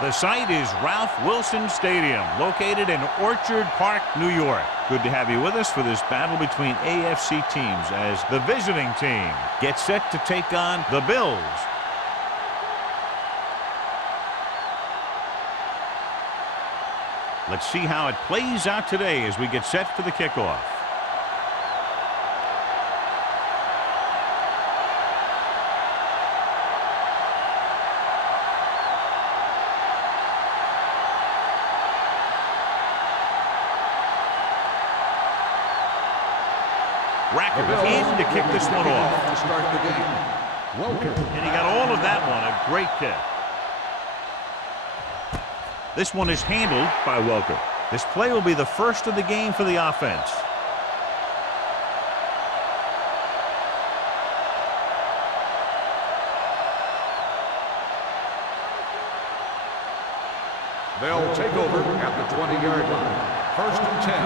The site is Ralph Wilson Stadium, located in Orchard Park, New York. Good to have you with us for this battle between AFC teams as the visiting team gets set to take on the Bills. Let's see how it plays out today as we get set for the kickoff. Racker in to kick this one off. To start the game. Welker. And he got all of that one. A great kick. This one is handled by Welker. This play will be the first of the game for the offense. They'll take over at the 20-yard line. First and 10.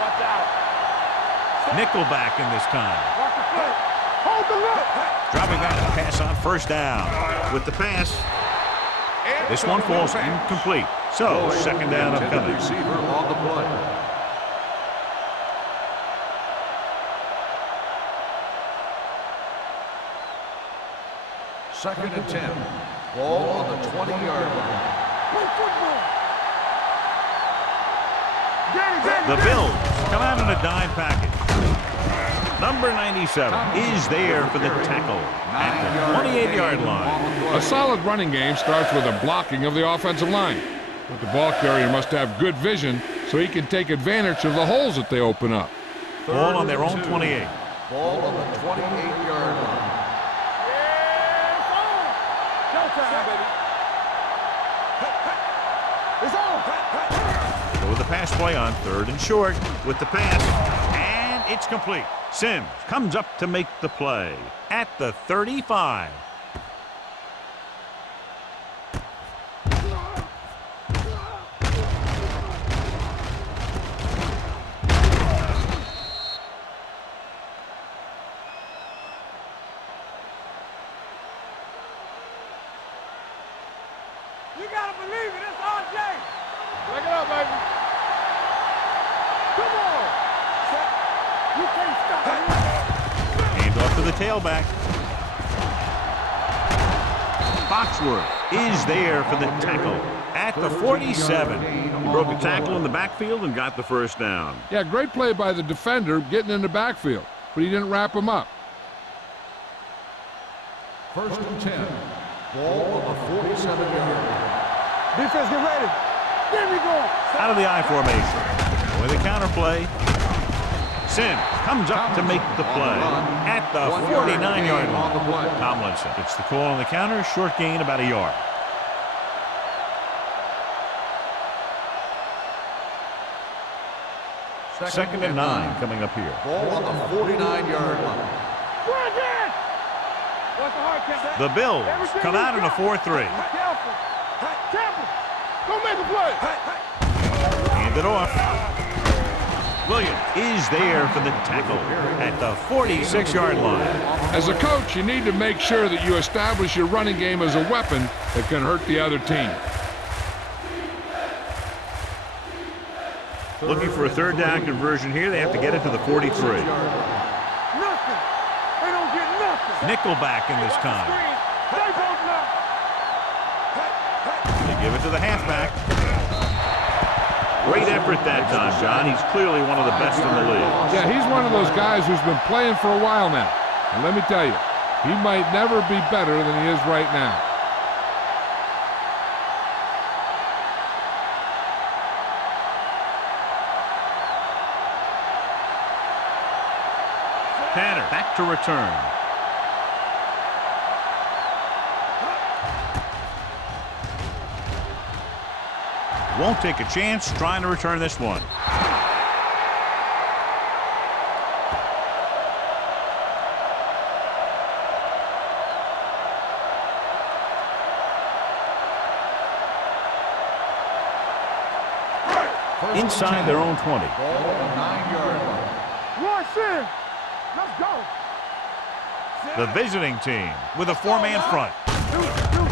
Watch out. Nickelback in this time. Watch the foot. Hold the look. Dropping back to pass on first down. With the pass, this one falls incomplete. So, second down upcoming. Receiver on the play. Second and 10. Ball on the 20-yard line. Play football. The Bills come out in a dime package. Number 97 is there for the tackle at the 28-yard line. A solid running game starts with a blocking of the offensive line. But the ball carrier must have good vision so he can take advantage of the holes that they open up. Ball on their own 28. Ball on the 28-yard line. Showtime, baby. It's on. So with the pass play on third and short with the pass, and it's complete. Sims comes up to make the play at the 35. You gotta believe it. It's RJ. Break it up, baby. Come on. You can't stop me. Hand off to the tailback. Foxworth is there for the tackle at the 47. He broke a tackle in the backfield and got the first down. Yeah, great play by the defender getting in the backfield, but he didn't wrap him up. First and 10. Ball on the 47-yard line. Defense, get ready. There we go. Out of the I formation. With a counter play. Sims comes up to make the play at the 49-yard line. Tomlinson gets the call on the counter. Short gain about a yard. Second and 9 coming up here. Ball on the 49-yard line. What's the hard catch? The Bills come out in a 4-3. Careful. Careful. Don't make a play. Hand it off. Williams is there for the tackle at the 46-yard line. As a coach, you need to make sure that you establish your running game as a weapon that can hurt the other team. Looking for a third down conversion here. They have to get it to the 43. Nothing. They don't get nothing. Nickelback in this time. They both know. They give it to the halfback. Great effort that time, John. He's clearly one of the best in the league. Yeah, he's one of those guys who's been playing for a while now. And let me tell you, he might never be better than he is right now. Tanner back to return. Won't take a chance trying to return this one. Inside their own 20. Ball on the 9-yard line. Rush in. Let's go. The visiting team with a four-man front.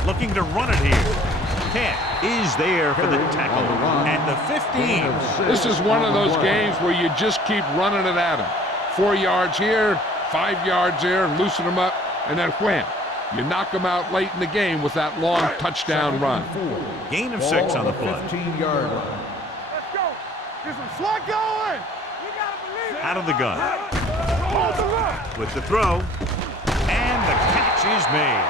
Looking to run it here. Cat is there for the tackle at the 15. This is one of those games where you just keep running it at them. 4 yards here, 5 yards there, and loosen them up, and then wham. You knock them out late in the game with that long touchdown run. Gain of 6 on the play. 15-yard line. Let's go. Get some slot going. You gotta believe it. Out of the gun. Hold the run. With the throw. And the catch is made.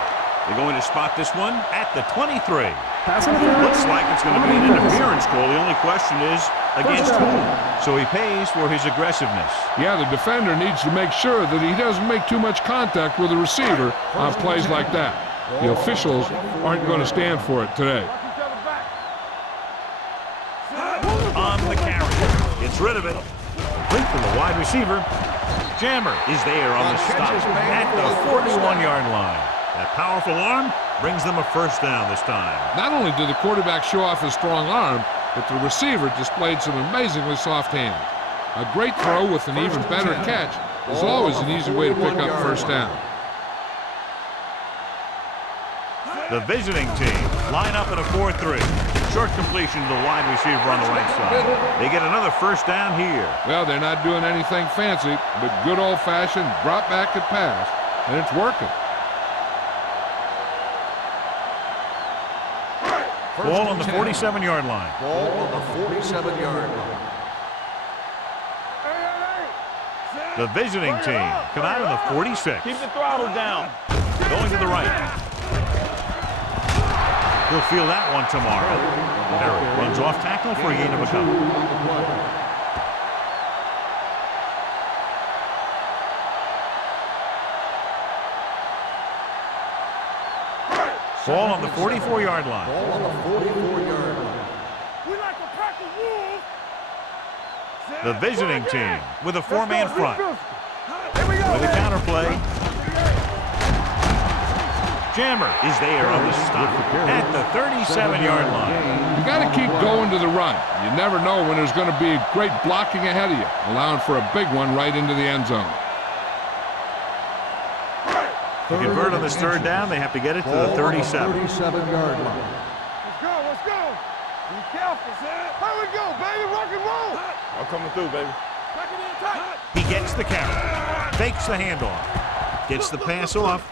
They're going to spot this one at the 23. Looks like it's going to be an interference call. The only question is against whom? So he pays for his aggressiveness. Yeah, the defender needs to make sure that he doesn't make too much contact with the receiver on plays like that. The officials aren't going to stand for it today. On the carry. Gets rid of it. Complete from the wide receiver. Jammer is there on the stop at the 41-yard line. That powerful arm brings them a first down this time. Not only did the quarterback show off his strong arm, but the receiver displayed some amazingly soft hands. A great throw with an even better catch is always an easy way to pick up first down. The visiting team line up in a 4-3. Short completion to the wide receiver on the right side. They get another first down here. Well, they're not doing anything fancy, but good old-fashioned drop back and pass, and it's working. Ball on the 47-yard line. Ball on the 47-yard line. The visiting team come out on the 46. Keep the throttle down. Going to the right. He'll feel that one tomorrow. Eric runs off tackle for a gain of a couple. Ball on the 44-yard line. Ball on the 44-yard line. We like to pack the wolves. The visiting team with a 4-man front. Here we go. With a counterplay. Jammer is there on the stop at the 37-yard line. You got to keep going to the run. You never know when there's going to be great blocking ahead of you, allowing for a big one right into the end zone. To convert on this third down, they have to get it to the 37. 37-yard line. Let's go. Let's go. Be careful, Zed. Here we go, baby. Rock and roll. I'm coming through, baby. Back it in tight. He gets the carry. Fakes the handoff. Gets the pass off.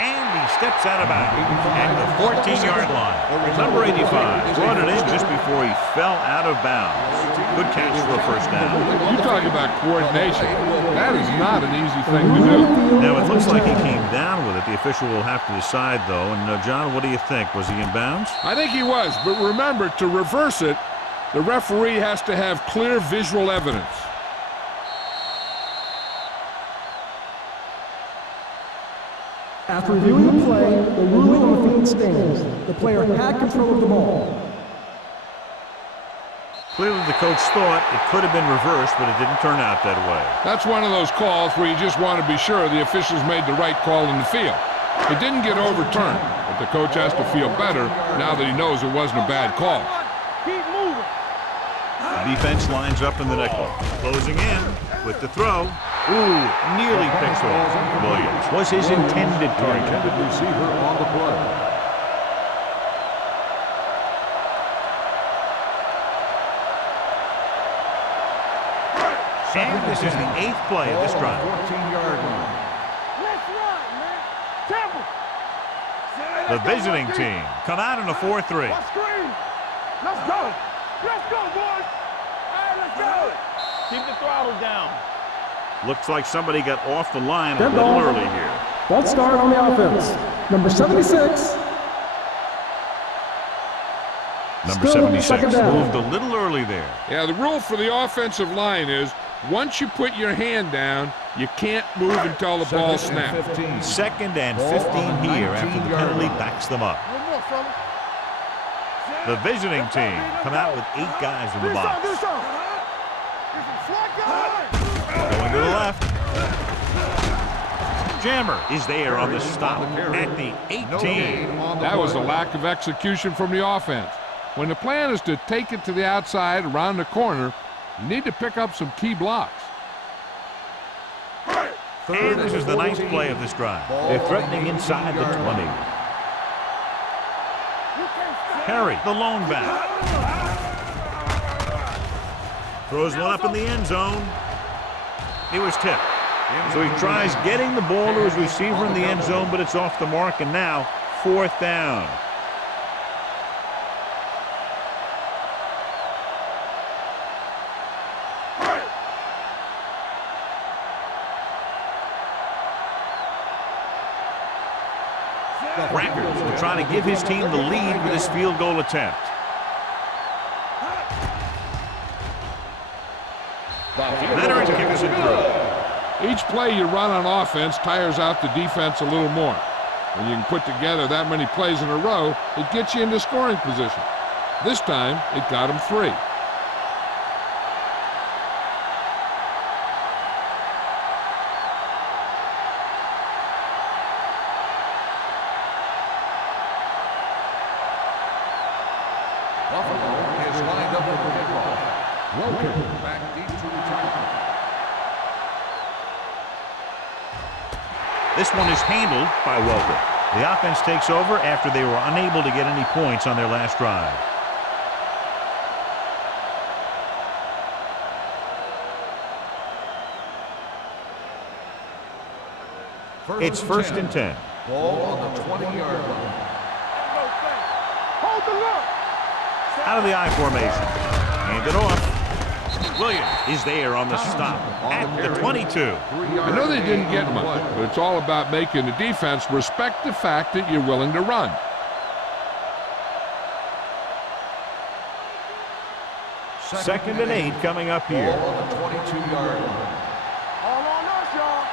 And he steps out of bounds at the 14-yard line. Number 85 brought it in just before he fell out of bounds. Good catch for a first down. You talk about coordination. That is not an easy thing to do. Now, it looks like he came down with it. The official will have to decide, though. And, John, what do you think? Was he in bounds? I think he was, but remember, to reverse it, the referee has to have clear visual evidence. After reviewing the play, the ruling on the field stands. The player had control of the ball. Clearly, the coach thought it could have been reversed, but it didn't turn out that way. That's one of those calls where you just want to be sure the officials made the right call in the field. It didn't get overturned, but the coach has to feel better now that he knows it wasn't a bad call. Keep moving. The defense lines up in the nickel. Closing in with the throw. Ooh, nearly picks off. Williams was his intended target. Receiver on the play. And this is the 8th play of this drive. 14-yard line. Let's run, man. Temple. The visiting team come out in a 4-3. Let's screen. Let's go. Let's go, boys. Hey, let's go. Keep the throttle down. Looks like somebody got off the line a little early here. False start on the offense. Number 76. Number Still 76 second down. moved a little early there. Yeah, the rule for the offensive line is once you put your hand down, you can't move until the ball snaps. 15. Second and 15 here after the penalty backs them up. One more, fella. The visiting team come out with 8 guys in the box. Do something. Get some slack going. Going to the left. Jammer is there on the stop at the 18. That was a lack of execution from the offense. When the plan is to take it to the outside around the corner, you need to pick up some key blocks. And this is the 9th play of this drive. They're threatening inside the 20. You can't Perry, the lone back. Throws one up in the end zone. He was tipped. So he tries getting the ball to his receiver in the end zone, but it's off the mark, and now 4th down. Rackers will try to give his team the lead with this field goal attempt. Veteran kickers it through. Each play you run on offense tires out the defense a little more. When you can put together that many plays in a row, it gets you into scoring position. This time, it got him 3. Buffalo is lined up with the kickoff. Welcome back deep to return. This one is handled by Welker. The offense takes over after they were unable to get any points on their last drive. It's 1st and 10. Ball on the 20-yard line. Hold the look. Out of the I formation. Hand it off. Williams is there on the stop at the 22. I know they didn't get much, but it's all about making the defense respect the fact that you're willing to run. Second and 8 coming up here. Ball on the 22-yard line. All on us, y'all.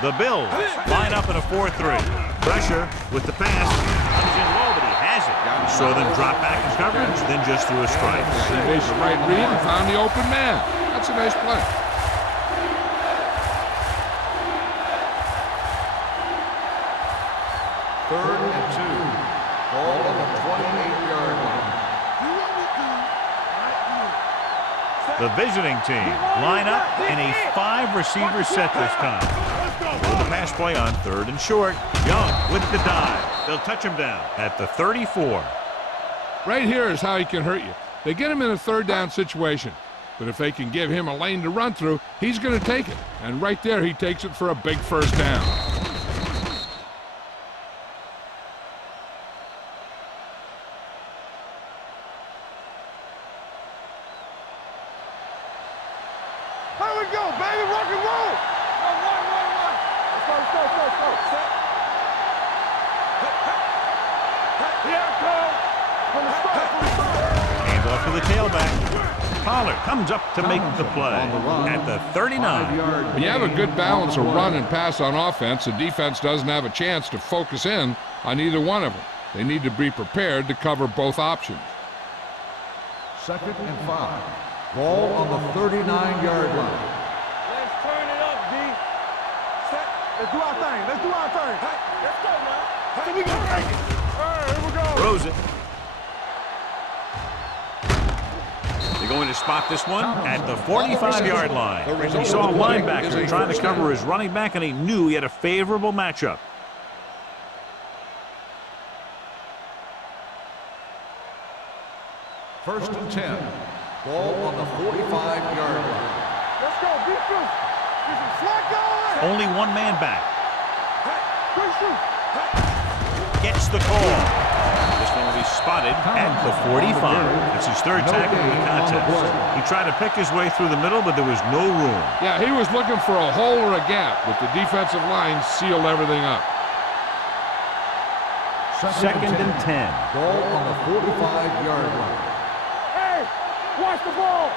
The Bills line up in a 4-3. Pressure with the pass. Comes in low, but he has it. So then drop back in coverage, then just threw a strike. He made the right read and found the open man. That's a nice play. Third and 2. Ball on the 28-yard line. The visiting team line up in a 5-receiver set this time. With the pass play on 3rd and short. Young with the dive. They'll touch him down at the 34. Right here is how he can hurt you. They get him in a 3rd down situation. But if they can give him a lane to run through, he's going to take it. And right there, he takes it for a big 1st down. Here we go, baby. Rock and roll. One. Let's go. Set. Here I come. From the start. Hands off to the tailback. Pollard comes up to make the play at the 39. When you have a good balance of run and pass on offense, the defense doesn't have a chance to focus in on either one of them. They need to be prepared to cover both options. 2nd and 5. Ball on the 39-yard line. Let's turn it up, D. Set. Let's do our thing. Let's go now. So we can take it. All right, here we go. Throws it. They're going to spot this one at the 45-yard line. He saw a linebacker trying to cover his running back, and he knew he had a favorable matchup. First and 10. Ball on the 45-yard line. Let's go. Be true. Get some slack going. Only one man back. Good shoot. Gets the call. This one will be spotted at the 45. It's his 3rd tackle in the contest. He tried to pick his way through the middle, but there was no room. Yeah, he was looking for a hole or a gap, but the defensive line sealed everything up. Second and 10. Ball on the 45-yard line. Hey, watch the ball.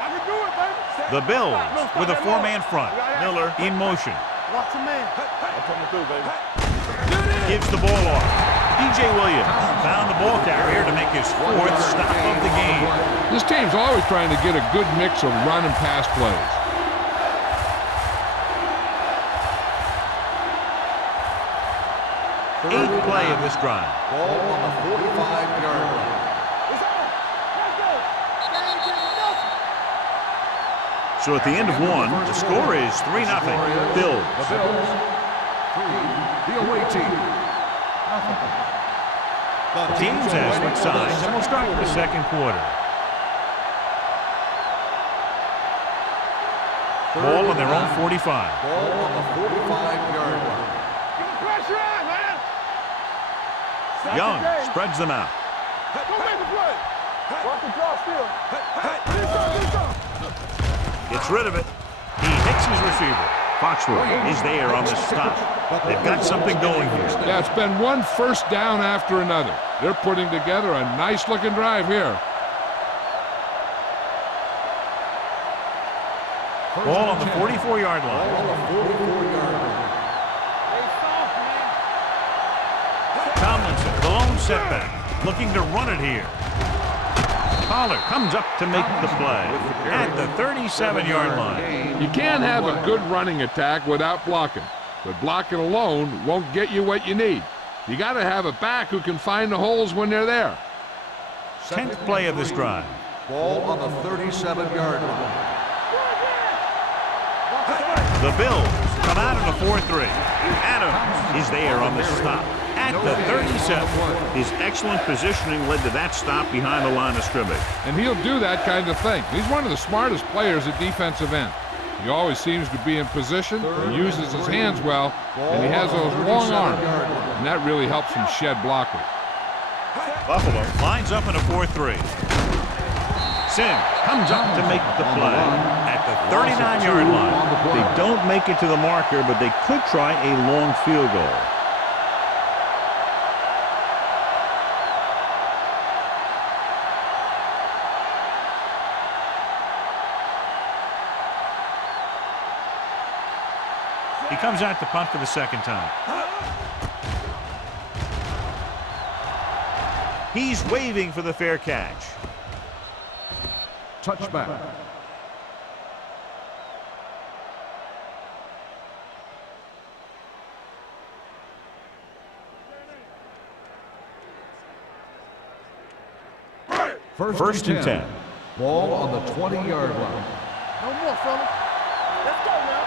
I can do it, baby. Set. The Bills Stop with a that 4-man low. front. Miller in motion. Watch the man. I'm coming through, baby. Gives the ball off. DJ Williams found the ball carrier to make his 4th stop of the game. This team's always trying to get a good mix of run and pass plays. Eighth play of this drive. Ball on the 45-yard line. It's on. Let's go. They ain't getting nothing. So at the end of 1, the score is 3-0. Bills. The Bills. 3. The away team. Nothing. The teams have switched sides, and we'll start the second quarter. Ball on their own 45. Ball on the 45-yard line. Keep the pressure on, man. Young spreads them out. Don't make the play. Watch the draw still. Gets rid of it. He hits his receiver. Foxworth is there on the stop. They've got something going here. Yeah, it's been one first down after another. They're putting together a nice-looking drive here. Ball on the 44-yard line. Ball on the 44-yard line. Tomlinson, the lone setback, looking to run it here. Pollard comes up to make the play at the 37-yard line. You can't have a good running attack without blocking, but blocking alone won't get you what you need. You got to have a back who can find the holes when they're there. 10th play of this drive. Ball on the 37-yard line. The Bills come out in a 4-3. Adams is there on the stop at the 37. His excellent positioning led to that stop behind the line of scrimmage. And he'll do that kind of thing. He's one of the smartest players at defensive end. He always seems to be in position, he uses his hands well, and he has those long arms, and that really helps him shed blockers. Buffalo lines up in a 4-3. Sims comes up to make the play at the 39-yard line. They don't make it to the marker, but they could try a long field goal. He comes out to punt for the second time. He's waving for the fair catch. Touchback. First and 10. Ball on the 20-yard line. No more, fellas. Let's go now.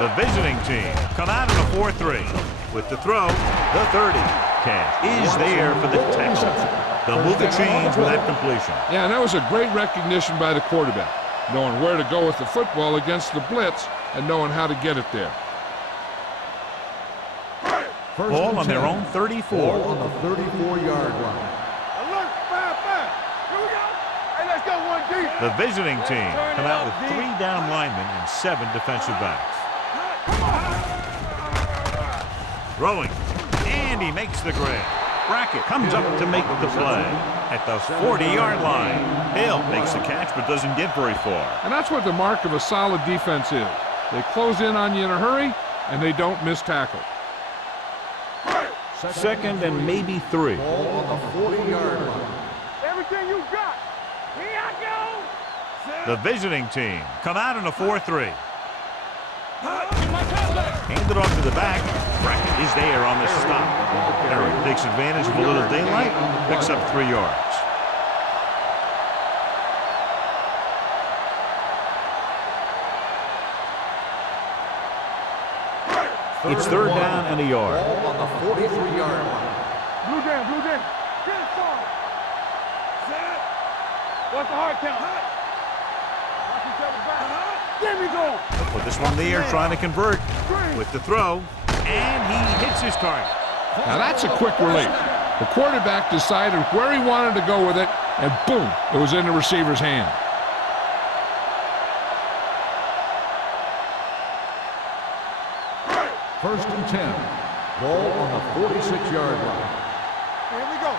The visiting team come out in a 4-3. With the throw, the 30. Cash is there for the Texans. They'll move the chains with that completion. Yeah, and that was a great recognition by the quarterback, knowing where to go with the football against the blitz and knowing how to get it there. Ball on their own 34. Ball on the 34-yard line. Alert, fire. Here we go. Hey, let's go, 1D. The visiting team come out with 3 down linemen and 7 defensive backs. Throwing, and he makes the grab. Brackett comes up to make the play at the 40-yard line. Hill makes the catch but doesn't get very far. And that's what the mark of a solid defense is. They close in on you in a hurry, and they don't miss tackle. Second and maybe 3. Ball on the 40-yard line. Everything you got. Here I go. The visiting team come out in a 4-3. Handed off to the back. Brackett is there on the stop. Harry takes advantage of a little daylight, picks up 3 yards. It's third down and a yard. Ball on the 43-yard line. Blue down. Get it forward. Set. What's the hard count? Watch each other back. There we go. They'll put this one in the air, trying to convert with the throw, and he hits his target. Now that's a quick release. The quarterback decided where he wanted to go with it, and boom, it was in the receiver's hand. First and 10. Ball on the 46-yard line. Here we go.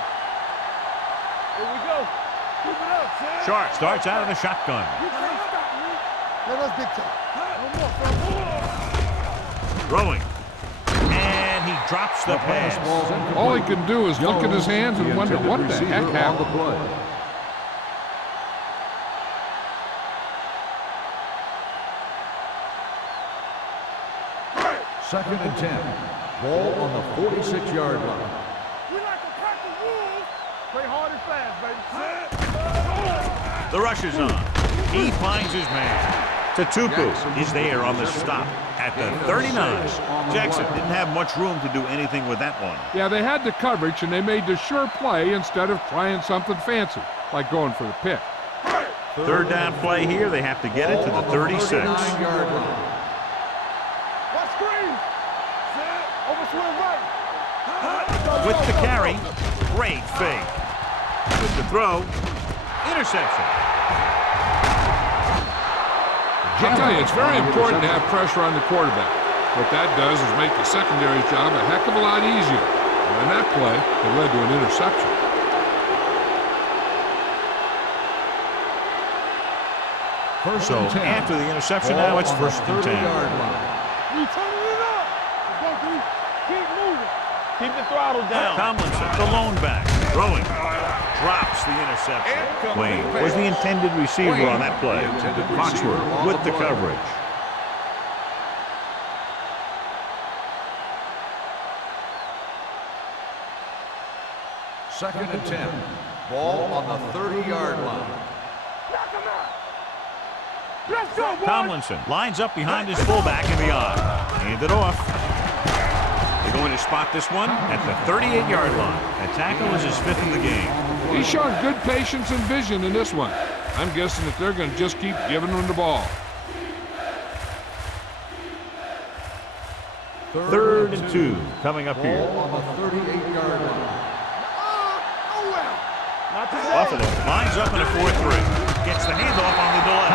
Keep it up, son. Sharp starts out of the shotgun. You can't stop me. Let us dictate. No more, fellas. Throwing. And he drops the pass. All he can do is look at his hands and wonder what the heck happened. Second and 10. Ball on the 46-yard line. We like to crack the rules. Play hard and fast, baby. The rush is on. He finds his man. Tatupu is there on the stop at the 39. Jackson didn't have much room to do anything with that one. Yeah, they had the coverage, and they made the sure play instead of trying something fancy, like going for the pick. Third down play here. They have to get it to the 36. 39-yard line. What screen? Over swing right. With the carry, great fake. With the throw, interception. I'll tell you, it's very important to have pressure on the quarterback. What that does is make the secondary's job a heck of a lot easier. And that play, it led to an interception. So after the interception, now it's first and 10. We turning it up. Keep moving. Keep the throttle down. Tomlinson, the lone back, throwing, drops the interception. Wayne was the intended receiver on that play. Foxworth with the coverage. Second and 10. Ball on the 30-yard line. Knock him out. Let's go, boys. Tomlinson lines up behind his fullback in the eye. Hand it off. They're going to spot this one at the 38-yard line. That tackle is his 5th in the game. He's shown good patience and vision in this one. I'm guessing that they're going to just keep giving him the ball. Third and 2 coming up here. Ball on the 38-yard line. Buffalo lines up in a 4-3. Gets the handoff on the delay.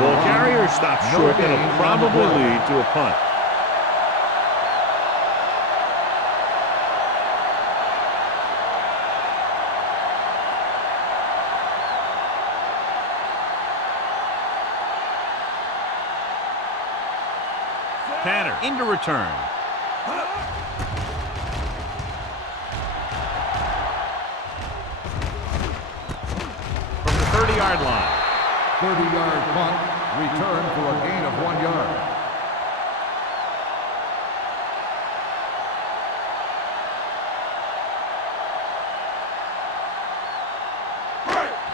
Ball carrier stops short. It'll probably lead to a punt. Tanner into return. From the 30-yard line. 30-yard punt, return for a gain of 1 yard.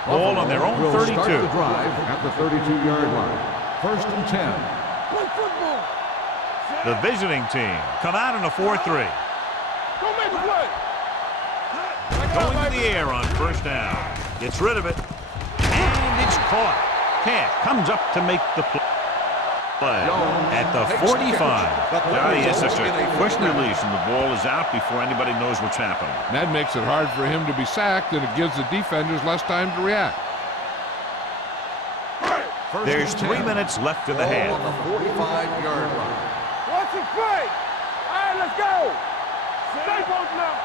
Ball on their own Will 32. start the drive at the 32-yard line. First and 10. Play football. The visiting team come out in a 4-3. Go make a play. Going to the air on first down. Gets rid of it. And it's caught. Camp comes up to make the play. At the 45. Yes, that's a quick release, and the ball is out before anybody knows what's happening. And that makes it hard for him to be sacked, and it gives the defenders less time to react. There's 3 minutes left in the half. On the 45-yard line. Watch it play. All right, let's go. Stay both now.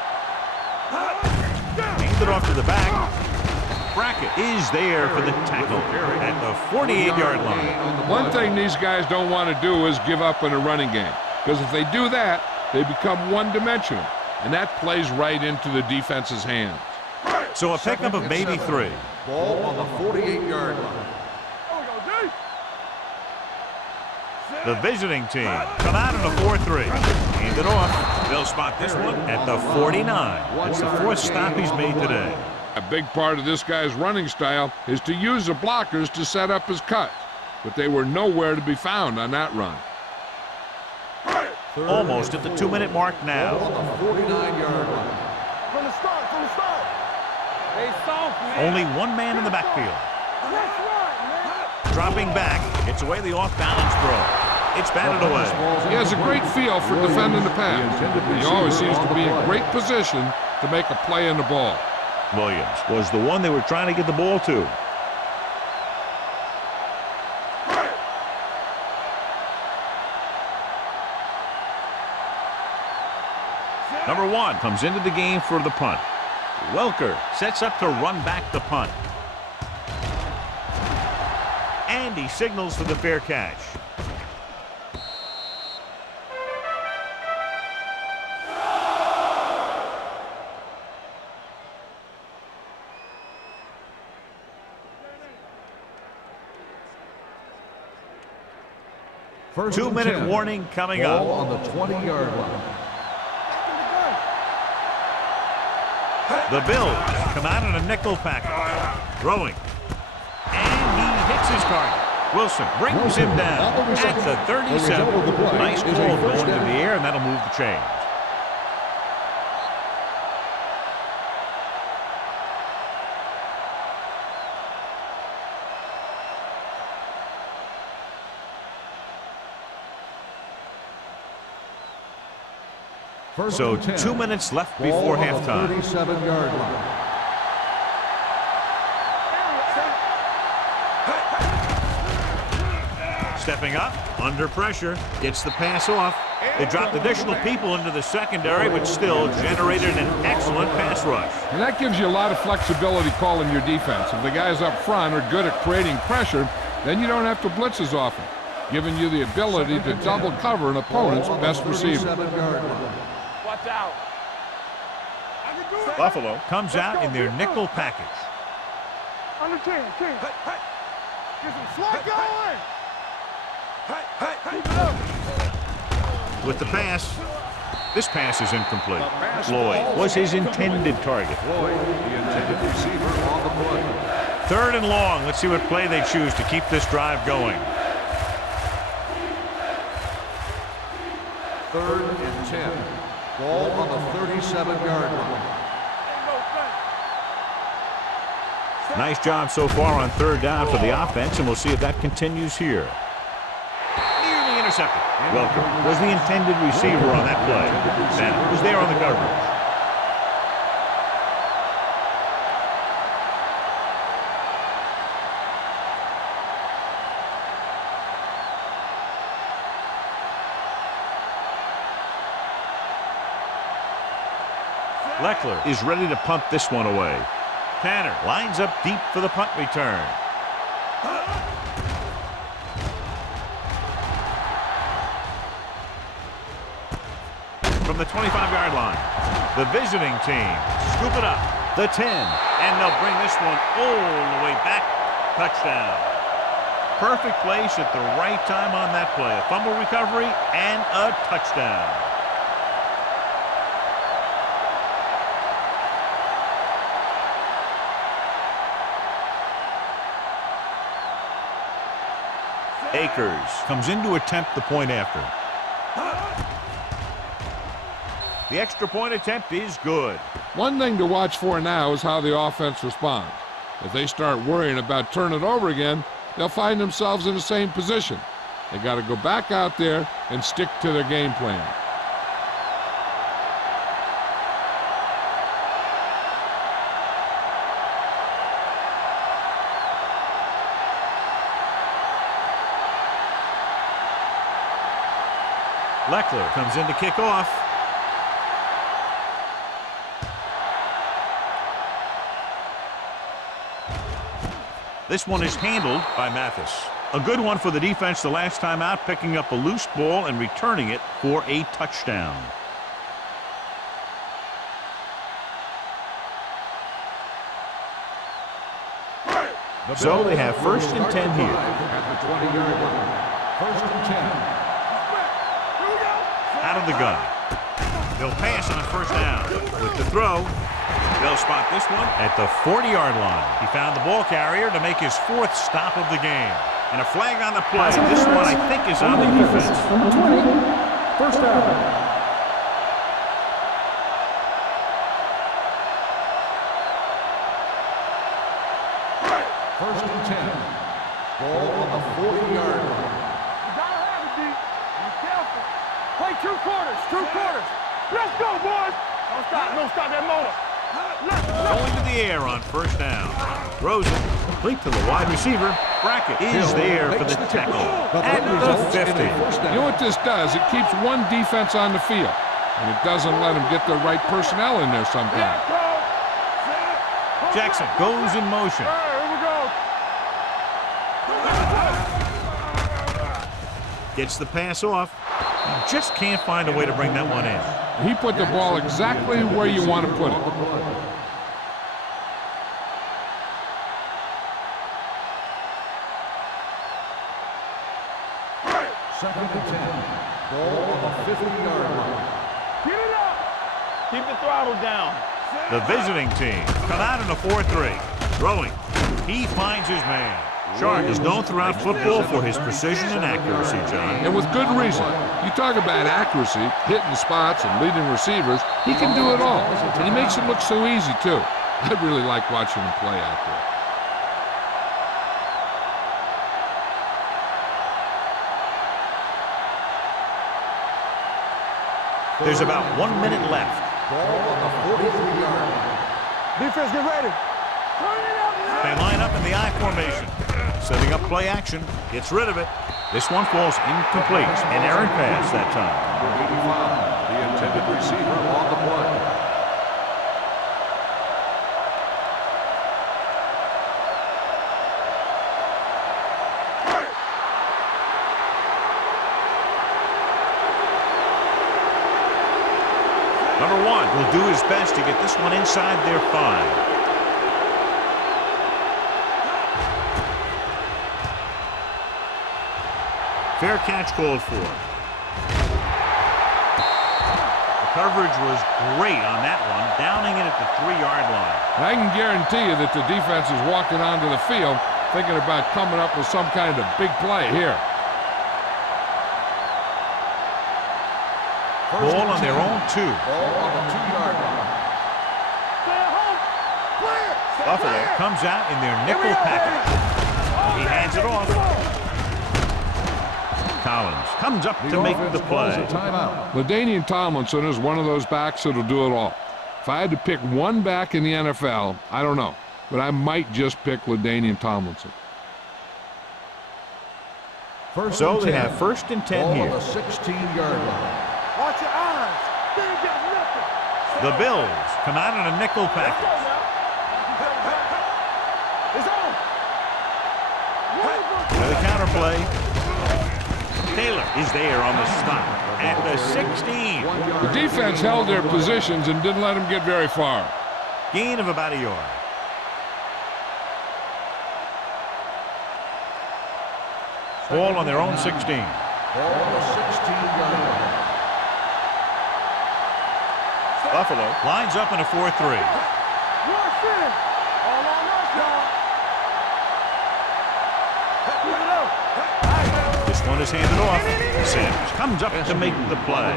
Hand it off to the back. Brackett is there for the tackle at the 48-yard line. One thing these guys don't want to do is give up in a running game, because if they do that, they become one-dimensional, and that plays right into the defense's hands. So a pickup of maybe 3. Ball on the 48-yard line. The visiting team come out in a 4-3. Hand it off. They'll spot this one at the 49. It's the 4th stop he's made today. A big part of this guy's running style is to use the blockers to set up his cuts, but they were nowhere to be found on that run. Almost at the 2-minute mark now. On the 49-yard line. From the start. Hey, soft, man. Only one man in the backfield. That's right, man. Dropping back, it's away the off-balance throw. It's batted away. He has a great feel for defending the pass. He always seems to be in great position to make a play in the ball. Williams was the one they were trying to get the ball to. Number 1 comes into the game for the punt. Welker sets up to run back the punt. And he signals for the fair catch. First 2-minute warning coming up. Ball on the 20-yard line. The Bills come out in a nickel package. Throwing. And he hits his target. Wilson brings him down at the 37. Nice ball going to the air, and that'll move the chains. So 2 minutes left before halftime. 37-yard line. Stepping up, under pressure, gets the pass off. They dropped additional people into the secondary, but still generated an excellent pass rush. And that gives you a lot of flexibility calling your defense. If the guys up front are good at creating pressure, then you don't have to blitz as often, giving you the ability to double cover an opponent's best receiver. Watch out. Buffalo comes out in their nickel package. Under 10. Get some slot going. With the pass, this pass is incomplete. Lloyd was his intended target. Lloyd, the intended receiver on the play. 3rd and long. Let's see what play they choose to keep this drive going. 3rd and 10. Ball on the 37-yard line. Nice job so far on 3rd down for the offense, and we'll see if that continues here. Nearly intercepted. Welker was the intended receiver on that play. Bennett was there on the coverage. Leckler is ready to punt this one away. Tanner lines up deep for the punt return. From the 25-yard line, the visiting team scoop it up. The 10, and they'll bring this one all the way back. Touchdown. Perfect place at the right time on that play. A fumble recovery and a touchdown. Akers comes in to attempt the point after. The extra point attempt is good. One thing to watch for now is how the offense responds. If they start worrying about turning it over again, they'll find themselves in the same position. They got to go back out there and stick to their game plan. Leckler comes in to kick off. This one is handled by Mathis. A good one for the defense the last time out, picking up a loose ball and returning it for a touchdown. So they have 1st and 10 here. At the 20-yard line. 1st and 10. Out of the gun. They'll pass on 1st down. With the throw, they'll spot this one at the 40-yard line. He found the ball carrier to make his 4th stop of the game. And a flag on the play. This one, I think, is on the defense. Number 20, 1st down. 1st and 10. Ball on the 40-yard line. You gotta have it, D. Be careful. Play 2 quarters. 2 quarters. Let's go, boys. Don't stop that motor. Going to the air on 1st down. Throws it complete to the wide receiver. Brackett is there for the tackle at the 50. You know what this does? It keeps one defense on the field, and it doesn't let them get the right personnel in there sometimes. Jackson goes in motion. Here we go. Gets the pass off. He just can't find a way to bring that one in. He put the ball exactly where you want to put it. Second and 10. Ball on the 50-yard line. Get it up. Keep the throttle down. The visiting team come out in a 4-3. Throwing. He finds his man. Shark is known throughout football for his precision and accuracy, John. And with good reason. You talk about accuracy, hitting spots, and leading receivers, he can do it all. And he makes it look so easy, too. I really like watching him play out there. There's about 1 minute left. Ball on the 43-yard line. Defense, get ready. They line up in the I formation. Setting up play action. Gets rid of it. This one falls incomplete. An errant pass that time. Number 85, the intended receiver on the play. Number 1 will do his best to get this one inside their 5. Fair catch called for. The coverage was great on that one, downing it at the 3-yard line. I can guarantee you that the defense is walking onto the field thinking about coming up with some kind of big play here. Ball on their own 2. Ball on the 2-yard line. Buffalo comes out in their nickel package. He hands it off. Collins comes up to make the play. LaDainian Tomlinson is one of those backs that'll do it all. If I had to pick one back in the NFL, I don't know, but I might just pick LaDainian Tomlinson. So they have 1st and 10 here. Ball on the 16-yard line. Watch your eyes. They ain't got nothing. The Bills come out in a nickel package. It's on. With a counterplay. Taylor is there on the stop at the 16. The defense held their positions and didn't let them get very far. Gain of about a yard. Ball on their own 16. Ball on the 16-yard line. Buffalo lines up in a 4-3. This one is handed off. Sanders comes up to make the play.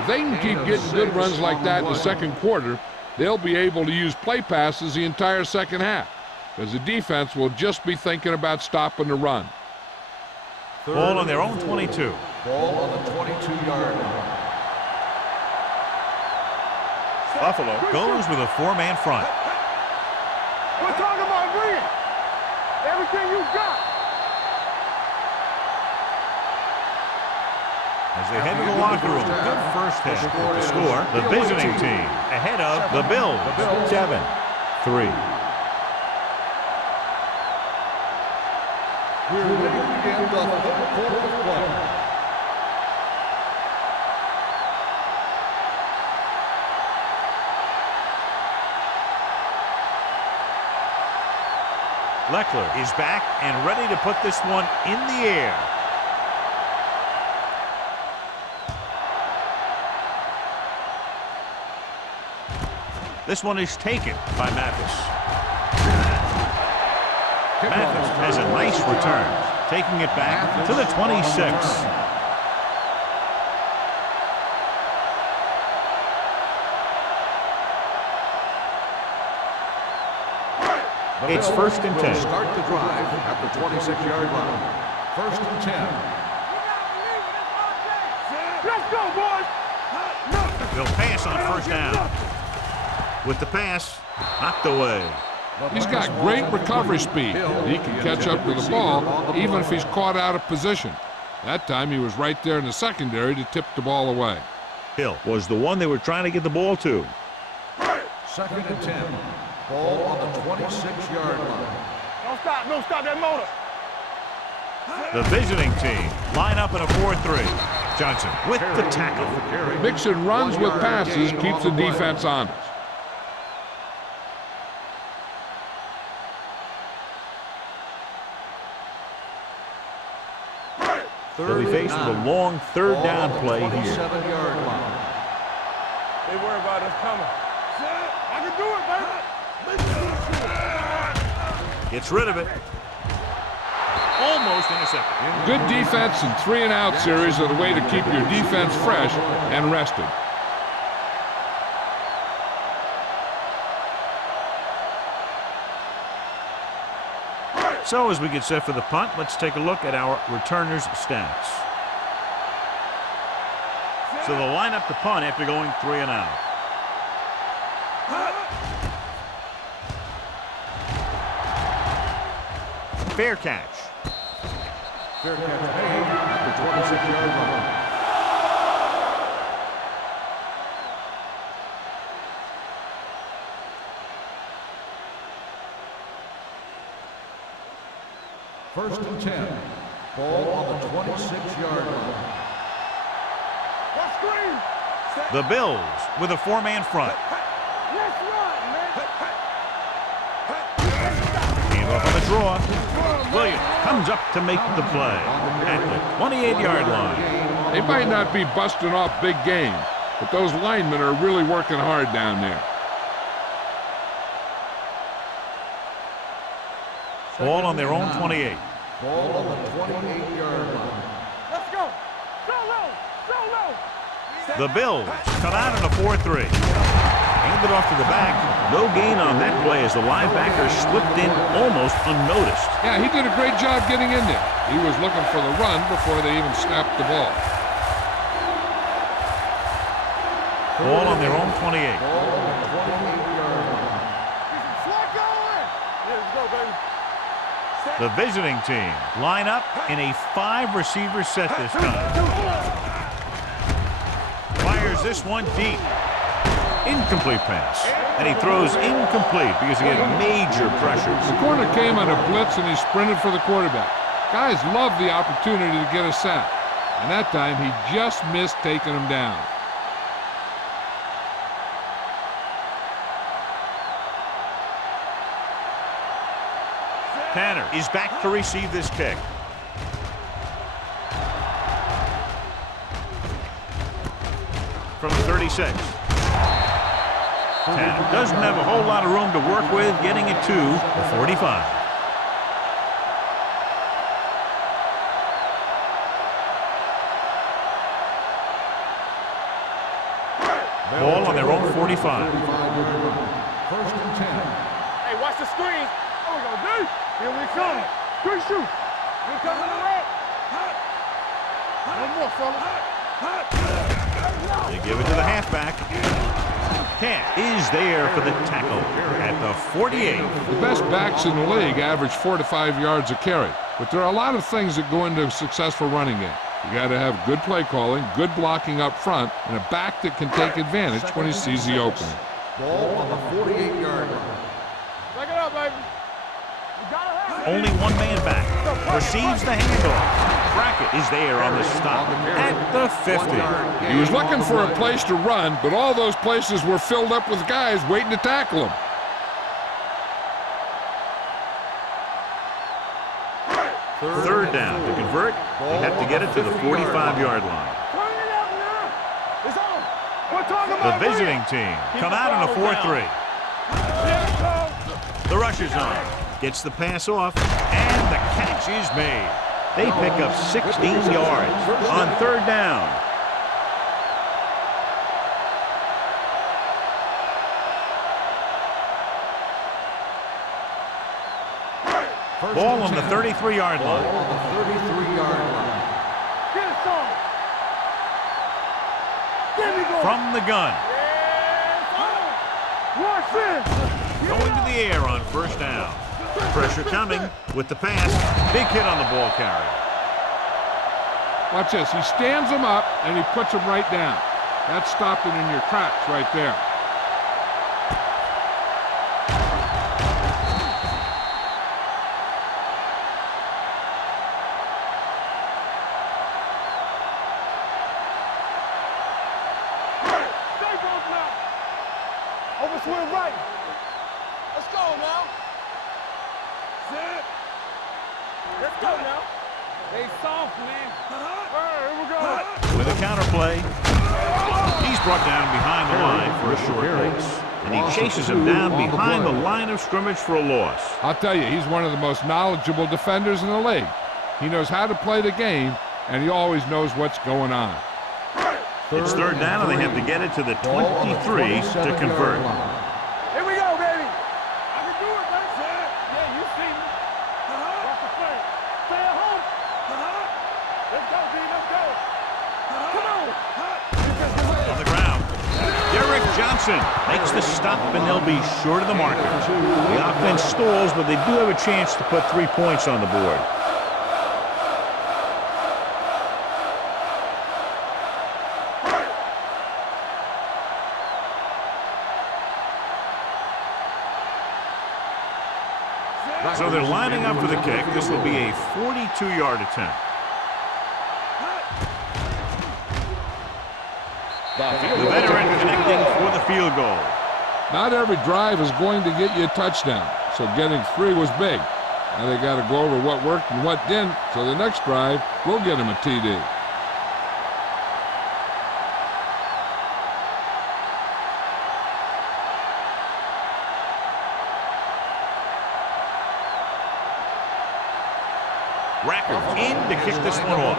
If they can keep getting good runs like that in the second quarter, they'll be able to use play passes the entire second half, because the defense will just be thinking about stopping the run. Ball on their own 22. Ball on the 22-yard line. Buffalo goes with a 4-man front. We're talking about bringing everything you got. As they head to the locker room, good first half. The score, the visiting team ahead of the Bills, 7-3. We're ready to begin the third quarter of play. Leckler is back and ready to put this one in the air. This one is taken by Mathis. Mathis has a nice return, taking it back to the 26. It's 1st and 10. Start the drive at the 26-yard line. 1st and 10. Let's go, boys. They'll pass on 1st down. With the pass, knocked away. He's got great recovery speed. He can catch up to the ball even if he's caught out of position. That time he was right there in the secondary to tip the ball away. Hill was the one they were trying to get the ball to. 2nd and 10. Ball on the 26-yard line. Don't stop that motor. The visiting team line up in a 4-3. Johnson with the tackle. Mixing runs with passes keeps the defense honest. They'll be faced with a long 3rd down play here. 27-yard line. They worry about us coming. I can do it, baby. Gets rid of it. almost intercepted. Good defense and 3-and-out series are the way to keep your defense fresh and rested. So as we get set for the punt, let's take a look at our returners' stats. So they'll line up to punt after going 3-and-out. Fair catch. Fair catch made at the 26-yard line. First and 10. Ball on the 26-yard line. What screen? The Bills with a 4-man front. Let's run, man. Hand off on the draw. Williams comes up to make the play at the 28-yard line. They might not be busting off big game, but those linemen are really working hard down there. Ball on their own 28. Ball on the 28-yard line. Let's go. Go low. Go low. The Bills come out in a 4-3. Handed off to the back. No gain on that play as the linebacker slipped in almost unnoticed. Yeah, he did a great job getting in there. He was looking for the run before they even snapped the ball. Ball on their own 28. Ball on the 28-yard line. Slot going. Yeah, let's go, baby. The visiting team line up in a 5-receiver set this time. Fires this one deep. Incomplete pass. And he throws incomplete because he had major pressures. The corner came on a blitz and he sprinted for the quarterback. Guys love the opportunity to get a sack. And that time he just missed taking him down. Tanner is back to receive this kick. From the 36. Tanner doesn't have a whole lot of room to work with, getting it to the 45. Ball on their own 45. First and 10. Hey, watch the screen. There we go, dude. Here we come. Good shoot. Here comes the red. One more, fella. They give it to the halfback. Cat is there for the tackle at the 48. The best backs in the league average 4 to 5 yards a carry. But there are a lot of things that go into a successful running game. You got to have good play calling, good blocking up front, and a back that can take advantage when he sees the opening. Ball on the 48-yard line. Back it up, baby. You gotta have it. Only one man back. Receives the handoff. Brackett is there on the stop at the 50. He was looking for a place to run, but all those places were filled up with guys waiting to tackle him. Third down. To convert, they have to get it to the 45-yard line. Turn it up now. It's on. We're talking The about visiting team come out in a 4-3. The rush is on. Gets the pass off, and the catch is made. They pick up 16 yards on third down. Ball on the 33-yard line. Ball on the 33-yard line. Get it, son. There we go. From the gun. Watch this. Going to the air on first down. Pressure coming with the pass. Big hit on the ball carrier. Watch this. He stands him up, and he puts him right down. That's stopping in your tracks right there. Stay both now. Over swing right. Let's go now. Sit. Let's go now. They soft, man. Here we go. With a counter play, he's brought down behind the line for a short pace. And he chases him down behind the line of scrimmage for a loss. I'll tell you, he's one of the most knowledgeable defenders in the league. He knows how to play the game, and he always knows what's going on. It's third down, and they have to get it to the 23 to convert. Here we go, baby. I can do it, man. Yeah, you see me. Watch the play. Stay at home. Let's go, D. Let's go. Come on. On the ground. Derek Johnson makes the stop, and they'll be short of the marker. The offense stalls, but they do have a chance to put 3 points on the board. So they're lining up for the kick. This will be a 42-yard attempt. The veteran connecting for the field goal. Not every drive is going to get you a touchdown, so getting 3 was big. Now they got to go over what worked and what didn't, so the next drive will get them a TD. Rackers in to kick this one off.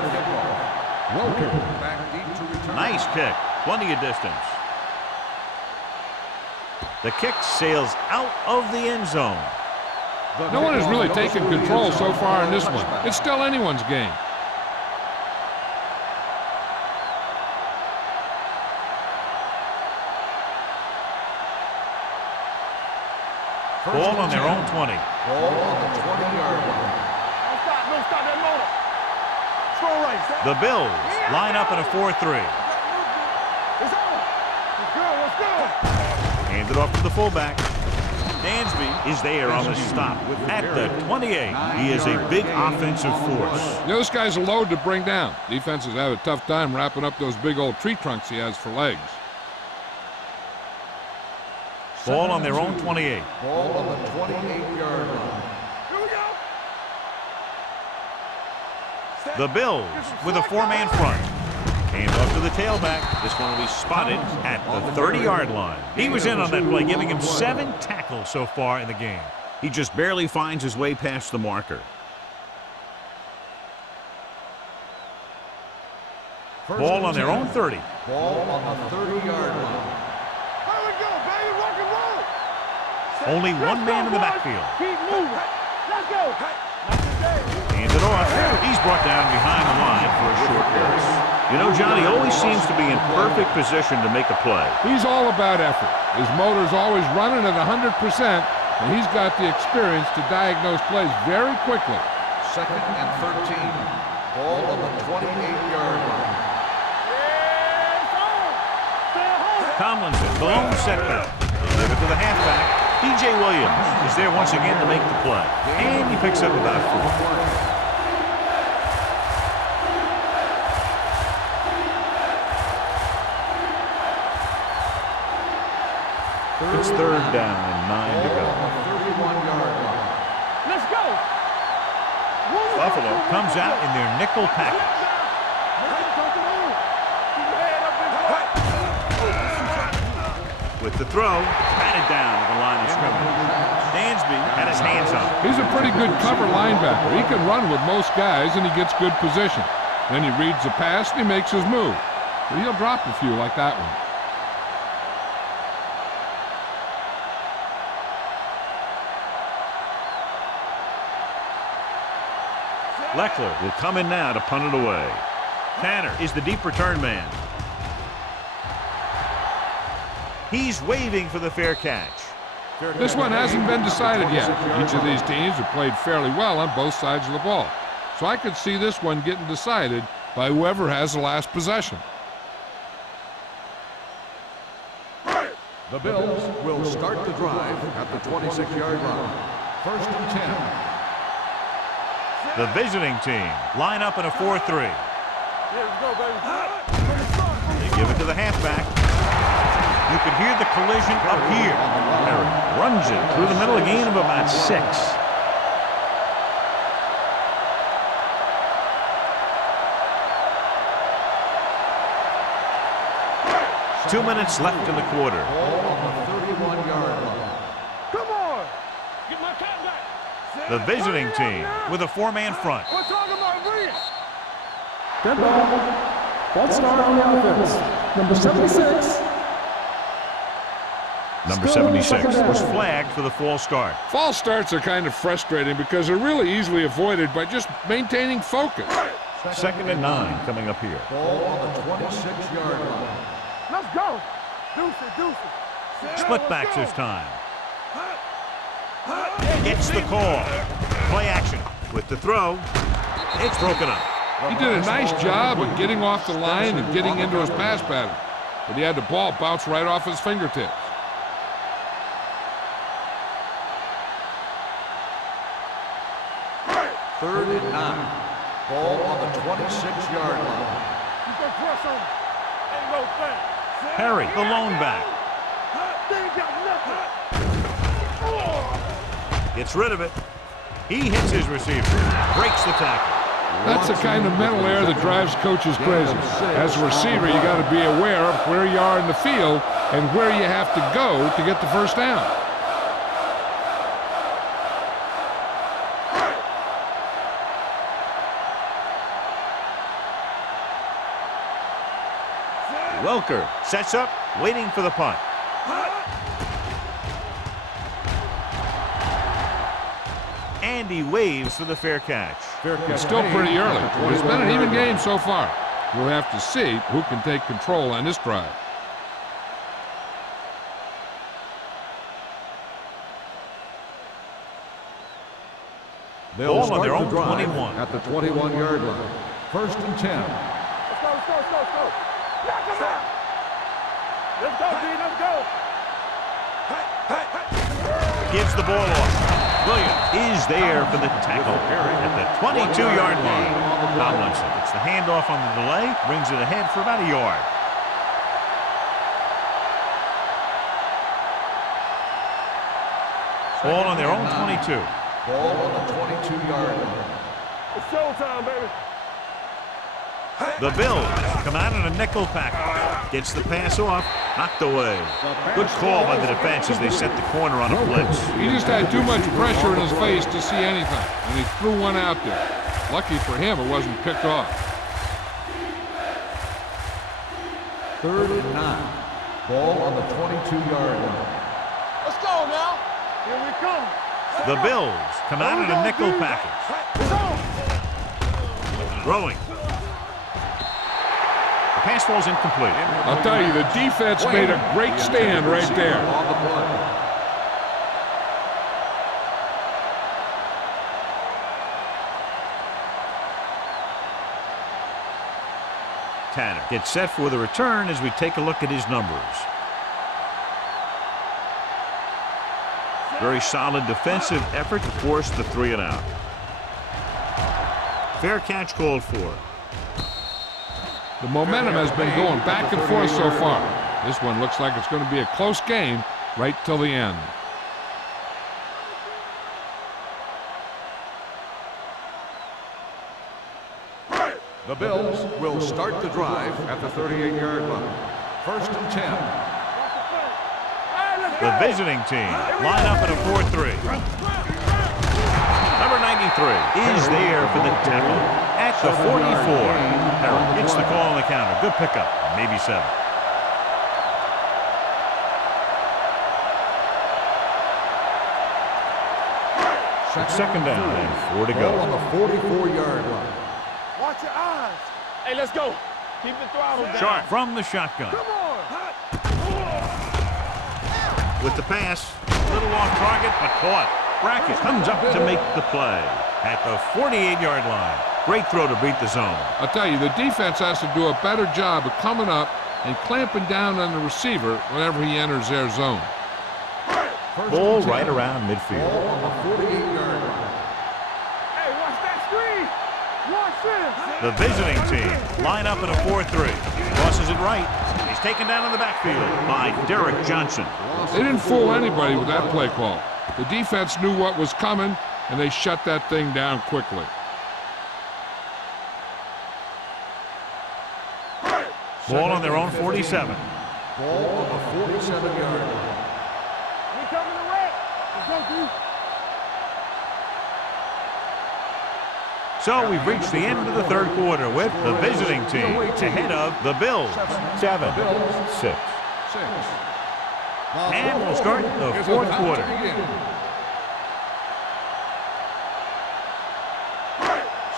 Nice kick. Plenty of distance. The kick sails out of the end zone. No one has really taken control so far in this one. It's still anyone's game. Ball on their own 20. Ball on the 20-yard line. Don't stop that motor. Throw right. The Bills line up in a 4-3. It's on. Let's go. Let's go. Hand it off to the fullback. Dansby is there on the stop at the 28. He is a big offensive force. You know, this guy's a load to bring down. Defenses have a tough time wrapping up those big old tree trunks he has for legs. Ball on their own 28. Ball on the 28-yard line. Here we go. The Bills with a 4-man front. Hand off to the tailback. This one will be spotted at the 30-yard line. He was in on that play, giving him 7 tackles so far in the game. He just barely finds his way past the marker. Ball on their own 30. Ball on the 30-yard line. Here we go, baby. Rock and roll. Only one man in the backfield. Keep moving. Let's go. Hands it off. He's brought down behind the line for a short pass. You know, John, he always seems to be in perfect position to make a play. He's all about effort. His motor's always running at 100%, and he's got the experience to diagnose plays very quickly. 2nd and 13. Ball on the 28-yard line. Tomlinson, the lone setback. They give it to the halfback. DJ Williams is there once again to make the play. And he picks up about 4. It's third down and 9 to go. 31-yard line. Let's go. Buffalo comes out in their nickel package. With the throw, batted down at the line of scrimmage. Dansby had his hands on it. He's a pretty good cover linebacker. He can run with most guys, and he gets good position. Then he reads the pass, and he makes his move. But he'll drop a few like that one. Leckler will come in now to punt it away. Tanner is the deep return man. He's waving for the fair catch. This one hasn't been decided yet. Each of these teams have played fairly well on both sides of the ball. So I could see this one getting decided by whoever has the last possession. The Bills will start the drive at the 26-yard line. 1st and 10. The visiting team line up in a 4-3. Here we go, baby. They give it to the halfback. You can hear the collision up here. Eric runs it through the middle, a gain of about 6. Two minutes left in the quarter. Ball on the 31-yard line. Come on. Get my cat back. The visiting team with a 4-man front. We're talking about Dead ball. False start on the offense. Number 76. Number Still 76 second was down. flagged for the false start. False starts are kind of frustrating because they're really easily avoided by just maintaining focus. 2nd and 9 coming up here. Ball on the 26-yard line. Let's go. Deuce it. Split backs this time. Gets the call. Play action with the throw. It's broken up. He did a nice job of getting off the line and getting into his pass pattern, but he had the ball bounce right off his fingertips. Third and 9. Ball on the 26-yard line. You can press on him. Ain't no thing. Perry, the lone back. They ain't got nothing. Gets rid of it. He hits his receiver. Breaks the tackle. That's the kind of mental error that drives coaches crazy. As a receiver, you got to be aware of where you are in the field and where you have to go to get the first down. Welker sets up, waiting for the punt. And he waves for the fair catch. It's still pretty early, but it's been an even game so far. We'll have to see who can take control on this drive. They'll Ball on start their the own drive 21. at the 21-yard line. 1st and 10. Let's go. Knock him out. Let's go, D. Let's go. Gives the ball off. Williams is there for the tackle at the 22-yard line. Tomlinson gets the handoff on the delay, brings it ahead for about a yard. Ball on their own 22. Ball on the 22-yard line. It's showtime, baby. The Bills come out in a nickel pack. Gets the pass off, knocked away. Good call by the defense as they set the corner on a blitz. He just had too much pressure in his face to see anything, and he threw one out there. Lucky for him, it wasn't picked off. 3rd and 9. Ball on the 22-yard line. Let's go now. Here we come. The Bills come out in a nickel package. Throwing. The pass falls incomplete. I'll tell you, the defense made a great stand right there. On the play. Tanner gets set for the return as we take a look at his numbers. Very solid defensive effort to force the 3 and out. Fair catch called for. The momentum has been going back and forth so far. This one looks like it's going to be a close game right till the end. The Bills will start the drive at the 38-yard line. 1st and 10. The visiting team line up in a 4-3. Number 93 is there for the tackle at the 44. Harrell gets the call on the counter. Good pickup, maybe 7. It's 2nd down and 4 to Ball on go. the 44-yard line. Watch your eyes. Hey, let's go. Keep the throttle down. Sharp from the shotgun. Come on. With the pass, a little off target, but caught. Brackett comes up to make the play at the 48-yard line. Great throw to beat the zone. I'll tell you, the defense has to do a better job of coming up and clamping down on the receiver whenever he enters their zone. Ball right around midfield. Ball on the 48-yard line. Hey, watch that screen. Watch this. The visiting team line up in a 4-3. Crosses it right. He's taken down in the backfield by Derek Johnson. They didn't fool anybody with that play call. The defense knew what was coming, and they shut that thing down quickly. Ball on their own 47. Ball on the 47-yard line. We coming to wreck. Let's go, D. So we've reached the end of the third quarter with the visiting team ahead of the Bills, 7-6. And we'll start the fourth quarter.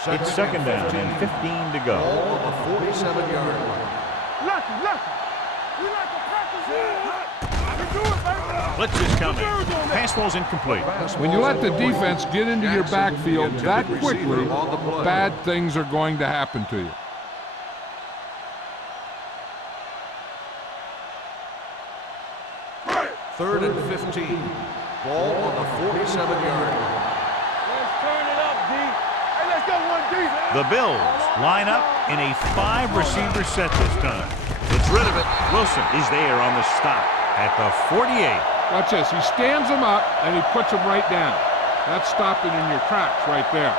It's second down and 15 to go. Ball on the 47-yard line. Blitz is coming. Pass ball's incomplete. When you let the defense get into your backfield that quickly, bad things are going to happen to you. Third and 15. Ball on the 47-yard line. Let's turn it up, D. Hey, let's go, 1D. The Bills line up in a 5-receiver set this time. Gets rid of it. Wilson is there on the stop at the 48. Watch this. He stands them up, and he puts them right down. That's stopping in your tracks right there.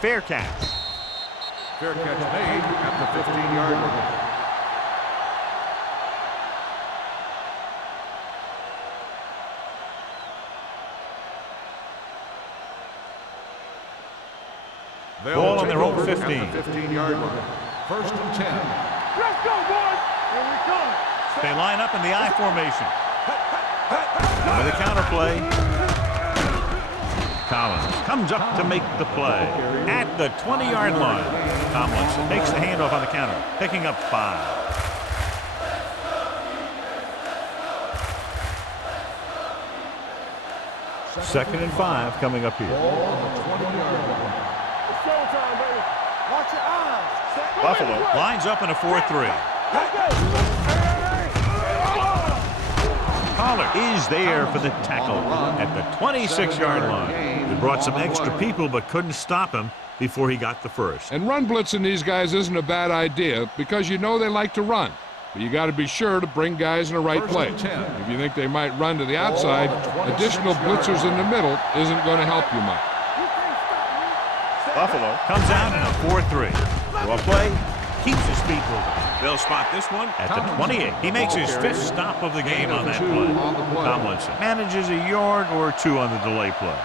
Fair catch. Fair catch made at the 15-yard line. Ball on their own 15. At the 15-yard line. First and 10. Let's go, boys. Here we come. They line up in the I formation. With a counter play. Collins comes up to make the play at the 20-yard line. Tomlinson takes the handoff on the counter, picking up 5. Second and 5 coming up here. Ball on the 20-yard line. It's showtime, baby. Watch your eyes. Buffalo lines up in a 4-3. Pollard is there for the tackle at the 26-yard line. They brought some extra people but couldn't stop him before he got the first. And run blitzing these guys isn't a bad idea because you know they like to run. But you got to be sure to bring guys in the right place. If you think they might run to the outside, additional blitzers in the middle isn't going to help you much. Buffalo comes out in a 4-3. Draw play, keeps his feet moving. They'll spot this one at the 28. He makes his 5th stop of the game on that play. Tomlinson manages a yard or 2 on the delay play.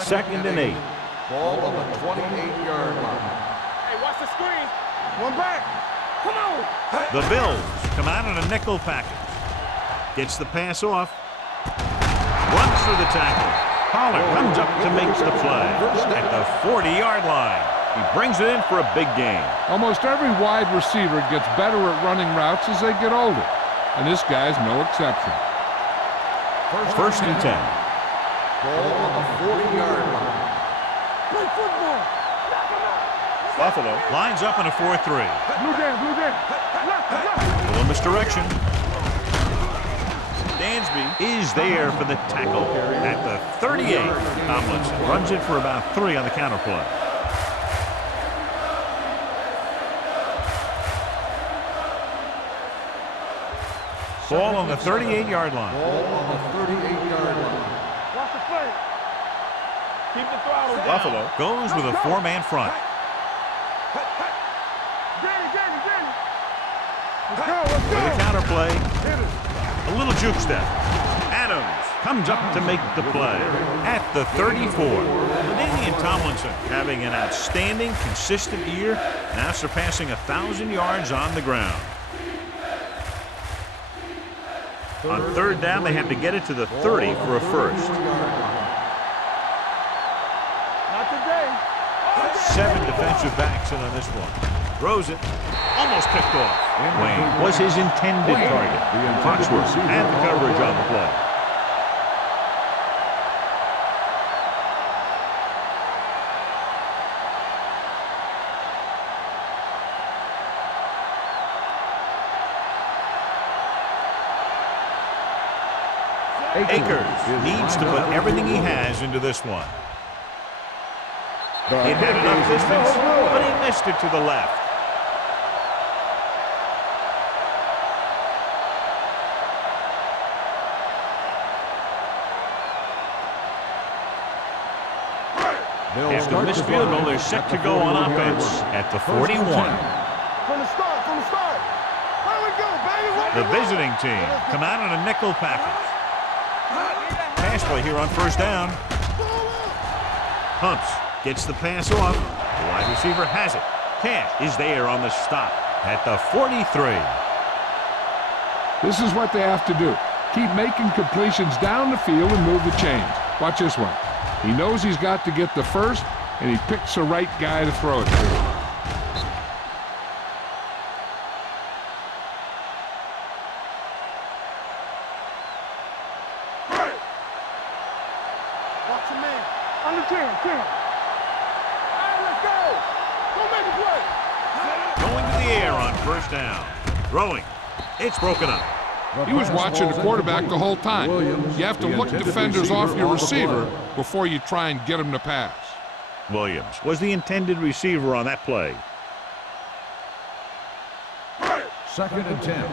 Second and 8. Ball on the 28-yard line. Hey, watch the screen. One back. Come on. The Bills come out in a nickel package. Gets the pass off. Runs through the tackle. Pollard comes up to make the play at the 40-yard line. He brings it in for a big gain. Almost every wide receiver gets better at running routes as they get older, and this guy's no exception. First and 10. Ball on the 40-yard line. Play football. Buffalo lines up in a 4-3. Blue game, blue game. A little misdirection. Dansby is there for the tackle at the 38. Tomlinson runs it for about 3 on the counter play. Ball on the 38-yard line. Ball on the 38-yard line. Watch the play. Keep the throttle down. Buffalo goes with a 4-man front. Danny. Let's go, let's go. With a counter play. A little juke step. Adams comes up to make the play at the 34. LaDainian Tomlinson having an outstanding, consistent year, now surpassing 1,000 yards on the ground. On third down, they had to get it to the 30 for a first. Not today. 7 defensive backs in on this one. Throws it. Almost picked off. Wayne was his intended target. Foxworth had the coverage on the play. Akers needs to put everything he has into this one. It had enough distance, but he missed it to the left. After this field goal, they're set to go on offense at the 41. From the start, from the start. Where we go, baby? The visiting team come out in a nickel package. Pass play here on first down. Pumps, gets the pass off. The wide receiver has it. Cash is there on the stop at the 43. This is what they have to do. Keep making completions down the field and move the chains. Watch this one. He knows he's got to get the first, and he picks the right guy to throw it to. Watch your man. Under 10, 10. All right, let's go. Go make a play. Going to the air on first down. Throwing. It's broken up. He was watching the quarterback the whole time. You have to look defenders off your receiver before you try and get him to pass. Williams was the intended receiver on that play. 2nd and 10.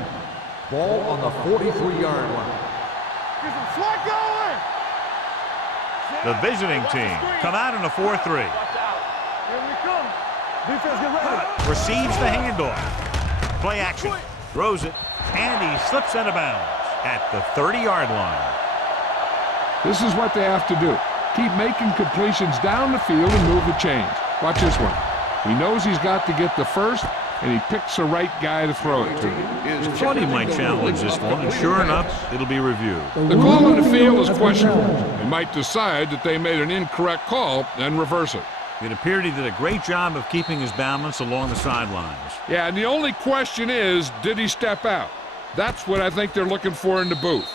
Ball on the 43-yard line. Get some slot going. The visiting team come out in a 4-3. Here we come. Defense, get ready. Receives the handoff. Play action. Throws it. And he slips out of bounds at the 30-yard line. This is what they have to do. Keep making completions down the field and move the chains. Watch this one. He knows he's got to get the first, and he picks the right guy to throw it to. Thought he might challenge this one, and sure enough, it'll be reviewed. The call on the field is questionable. They might decide that they made an incorrect call and reverse it. It appeared he did a great job of keeping his balance along the sidelines. Yeah, and the only question is, did he step out? That's what I think they're looking for in the booth.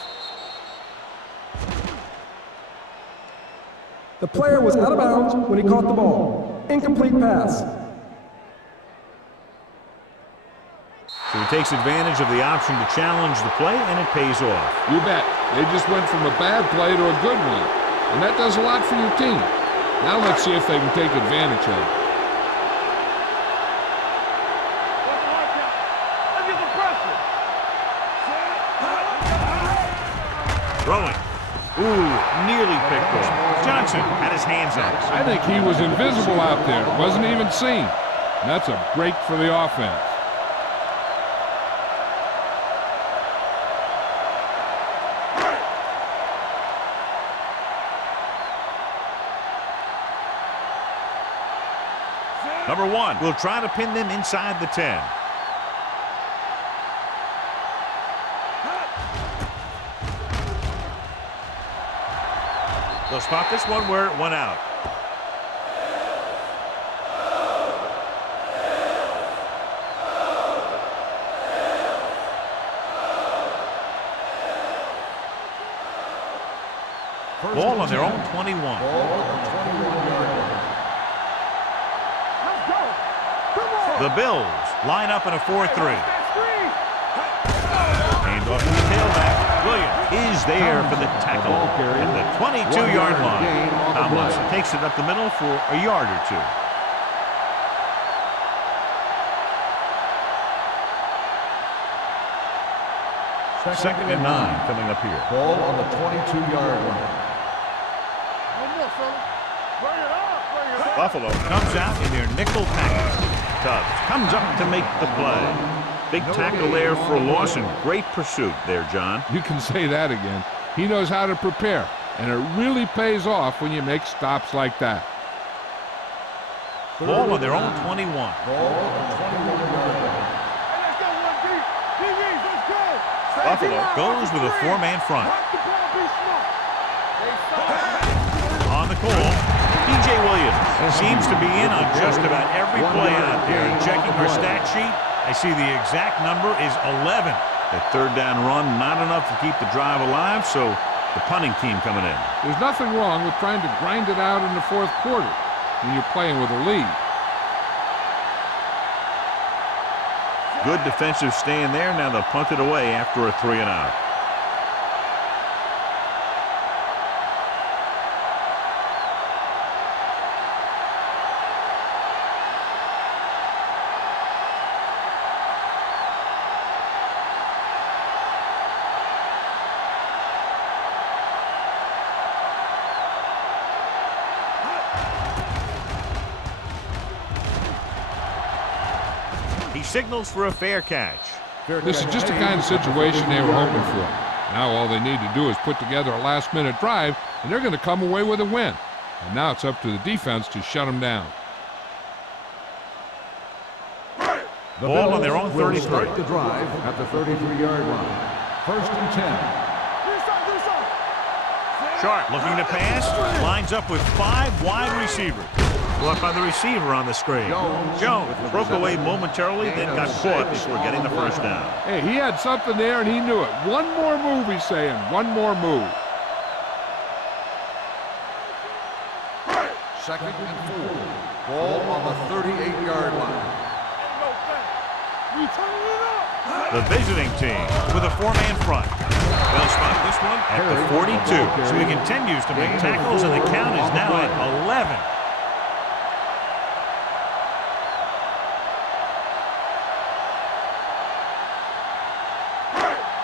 The player was out of bounds when he caught the ball. Incomplete pass. So he takes advantage of the option to challenge the play, and it pays off. You bet. They just went from a bad play to a good one. And that does a lot for your team. Now let's see if they can take advantage of it. Throwing. Ooh, nearly picked off. Johnson had his hands on it. I think he was invisible out there. Wasn't even seen. And that's a break for the offense. Number 1 will try to pin them inside the 10. They'll spot this one where it went out. Ball on their own 21. Ball on the 21-yard line. Let's go. Come on. The Bills line up in a 4-3. Handoff to the tailback. Williams is there for the tackle at the 22-yard line. Tomlinson takes it up the middle for a yard or two. Second and 9 coming up here. Ball on the 22-yard line. One more, fella. Bring it up. Bring it up. Buffalo comes out in their nickel package. Tubbs comes up to make the play. Big tackle there for Lawson. Great pursuit there, John. You can say that again. He knows how to prepare, and it really pays off when you make stops like that. Ball on their own 21. Ball on the 21-yard line. Hey, let's go, one deep. DBs, let's go. Buffalo goes with a 4-man front. Watch the ball be smart. They saw On the call, P.J. Williams seems to be in on just about every play out there. And checking our stat sheet, I see the exact number is 11. The third down run, not enough to keep the drive alive, so the punting team coming in. There's nothing wrong with trying to grind it out in the fourth quarter when you're playing with a lead. Good defensive stand there. Now they'll punt it away after a 3-and-out. signals for a fair catch. This is just the kind of situation they were hoping for. Now all they need to do is put together a last-minute drive, and they're going to come away with a win. And now it's up to the defense to shut them down. The Ball on Bills their own will 33. start the drive at the 33-yard line. 1st and 10. Sharp looking to pass, lines up with 5 wide receivers. Blocked by the receiver on the screen. Jones broke away momentarily, then got caught before getting the first down. Hey, he had something there, and he knew it. One more move, he's saying. One more move. 2nd and 4. Ball on the 38-yard line. The visiting team with a 4-man front. They'll spot this one at the 42. So he continues to make tackles, and the count is now at 11.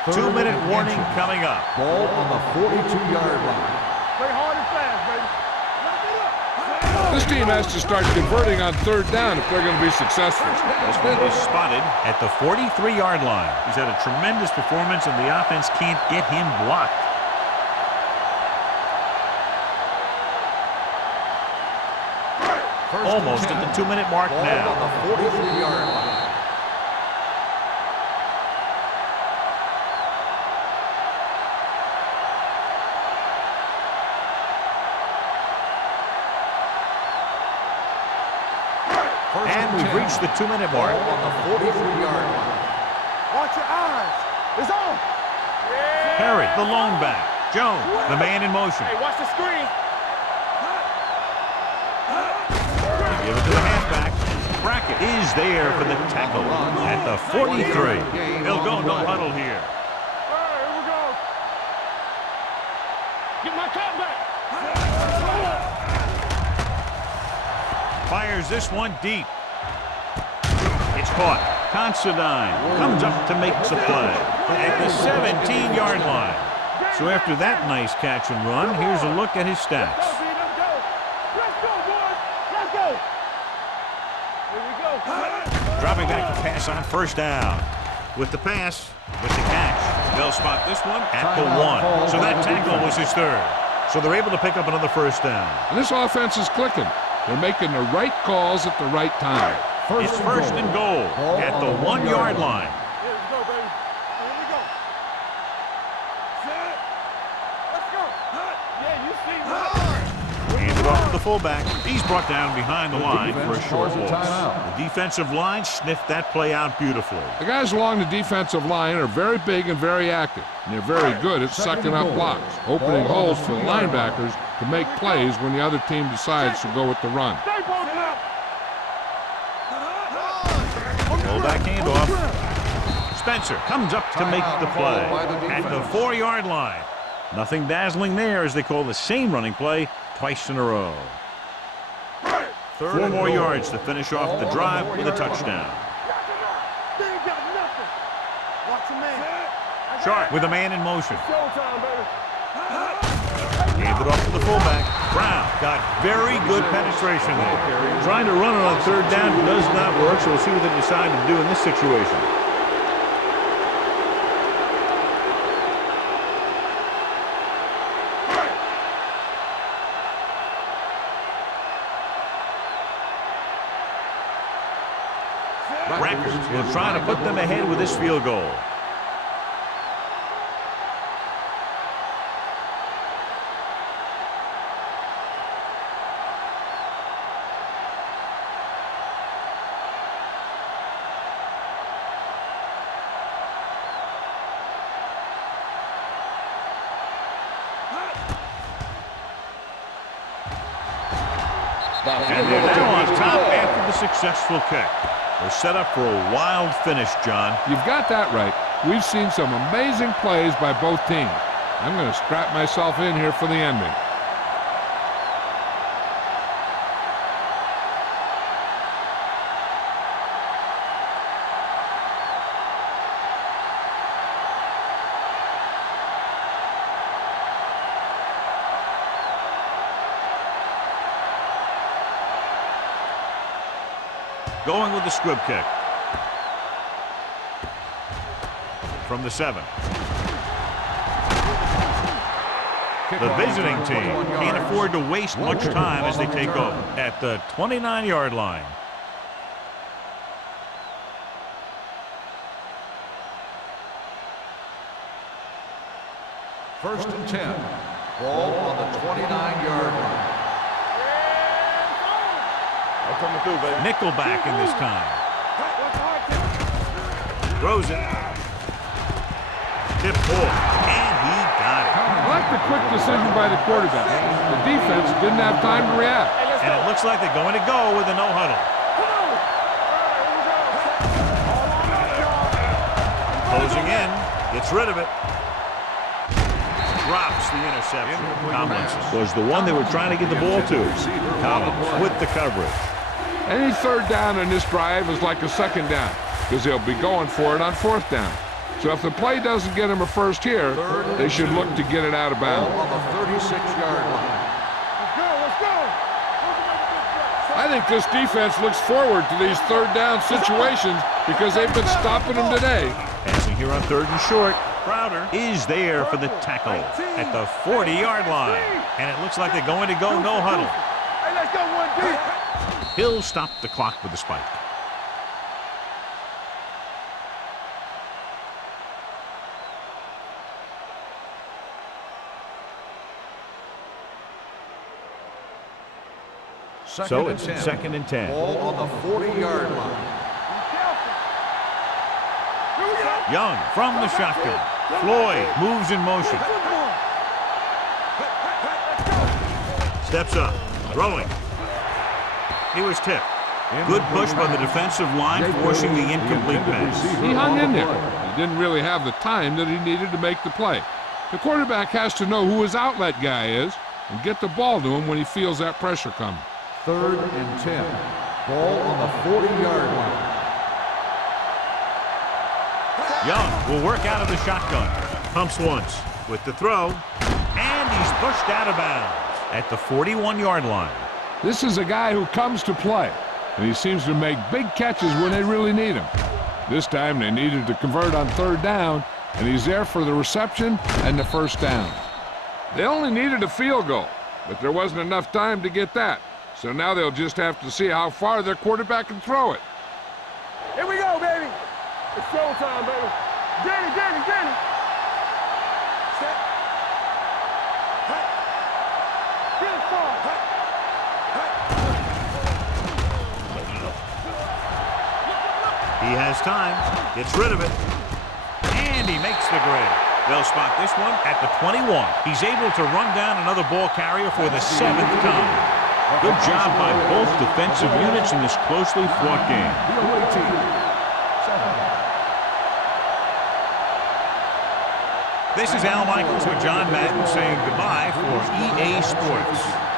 Two-minute warning coming up. Ball on the 42-yard line. Play hard and fast, baby. This team has to start converting on 3rd down if they're going to be successful. This one is spotted at the 43-yard line. He's had a tremendous performance, and the offense can't get him blocked. Almost at the 2-minute mark Ball now. on the 43-yard line. And we've reached the 2-minute mark. Ball on the 43-yard line. Watch your eyes. It's on. Perry, the lone back. Jones, the man in motion. Hey, watch the screen. They give it to the halfback. Brackett is there for the tackle at the 43. They'll go no huddle here. All right, here we go. Get my cut back. Fires this one deep. It's caught. Considine comes up to make the play at the 17-yard line. So after that nice catch and run, here's a look at his stats. Let's go. Let's go, boys. Let's go. Here we go. Dropping back to pass on 1st down. With the pass, with the catch. They'll spot this one at the 1. So that tackle was his 3rd. So they're able to pick up another 1st down. And this offense is clicking. They're making the right calls at the right time. It's 1st and goal at the 1-yard line. Here we go, baby. Here we go. Set. Let's go. Yeah, you see me. Handed off to the fullback. He's brought down behind the line for a short loss. The defensive line sniffed that play out beautifully. The guys along the defensive line are very big and very active, and they're very good at sucking up blocks, opening holes for the linebackers to make plays when the other team decides to go with the run. Stay posted up. Fullback handoff. Spencer comes up to make the play at the 4-yard line. Nothing dazzling there as they call the same running play twice in a row. 4 more yards to finish off the drive with a touchdown. They ain't got nothing. Watch your man. Sharp with a man in motion. Showtime, baby. Handed off to the fullback. Brown got very good penetration there. Trying to run it on 3rd down does not work, so we'll see what they decide to do in this situation. Rackers will try to put them ahead with this field goal. And they're now on top after the successful kick. They're set up for a wild finish, John. You've got that right. We've seen some amazing plays by both teams. I'm going to strap myself in here for the ending. Going with the squib kick. from the 7. The visiting team can't afford to waste much time as they take over at the 29-yard line. First and 10. Ball on the 29-yard line. Nickelback in this time. Throws it. Tip ball. And he got it. I like the quick decision by the quarterback. The defense didn't have time to react. And it looks like they're going to go with a no huddle. Closing in. Gets rid of it. Drops the interception. Tomlinson was the one they were trying to get the ball to. Collins with the coverage. Any third down in this drive is like a second down because they'll be going for it on fourth down. So if the play doesn't get them a first here, they should look to get it out of bounds. Ball on the 36-yard line. Let's go. I think this defense looks forward to these third down situations because they've been stopping them today. Passing here on 3rd and short. Crowder is there for the tackle at the 40-yard line. And it looks like they're going to go no huddle. Hey, let's go 1 deep. He'll stop the clock with a spike. So it's 2nd and 10. Ball on the 40-yard line. Young from the shotgun. Floyd moves in motion. Steps up. Throwing. He was tipped. Good push by the defensive line, forcing the incomplete pass. He hung in there. He didn't really have the time that he needed to make the play. The quarterback has to know who his outlet guy is and get the ball to him when he feels that pressure coming. 3rd and 10. Ball on the 40-yard line. Young will work out of the shotgun. Pumps once with the throw, and he's pushed out of bounds at the 41-yard line. This is a guy who comes to play, and he seems to make big catches when they really need him. This time they needed to convert on 3rd down, and he's there for the reception and the first down. They only needed a field goal, but there wasn't enough time to get that. So now they'll just have to see how far their quarterback can throw it. Here we go, baby. It's showtime, baby. Get it. Set. Hey. Get it far. He has time, gets rid of it, and he makes the grade. They'll spot this one at the 21. He's able to run down another ball carrier for the 7th time. Good job by both defensive units in this closely fought game. This is Al Michaels with John Madden saying goodbye for EA Sports.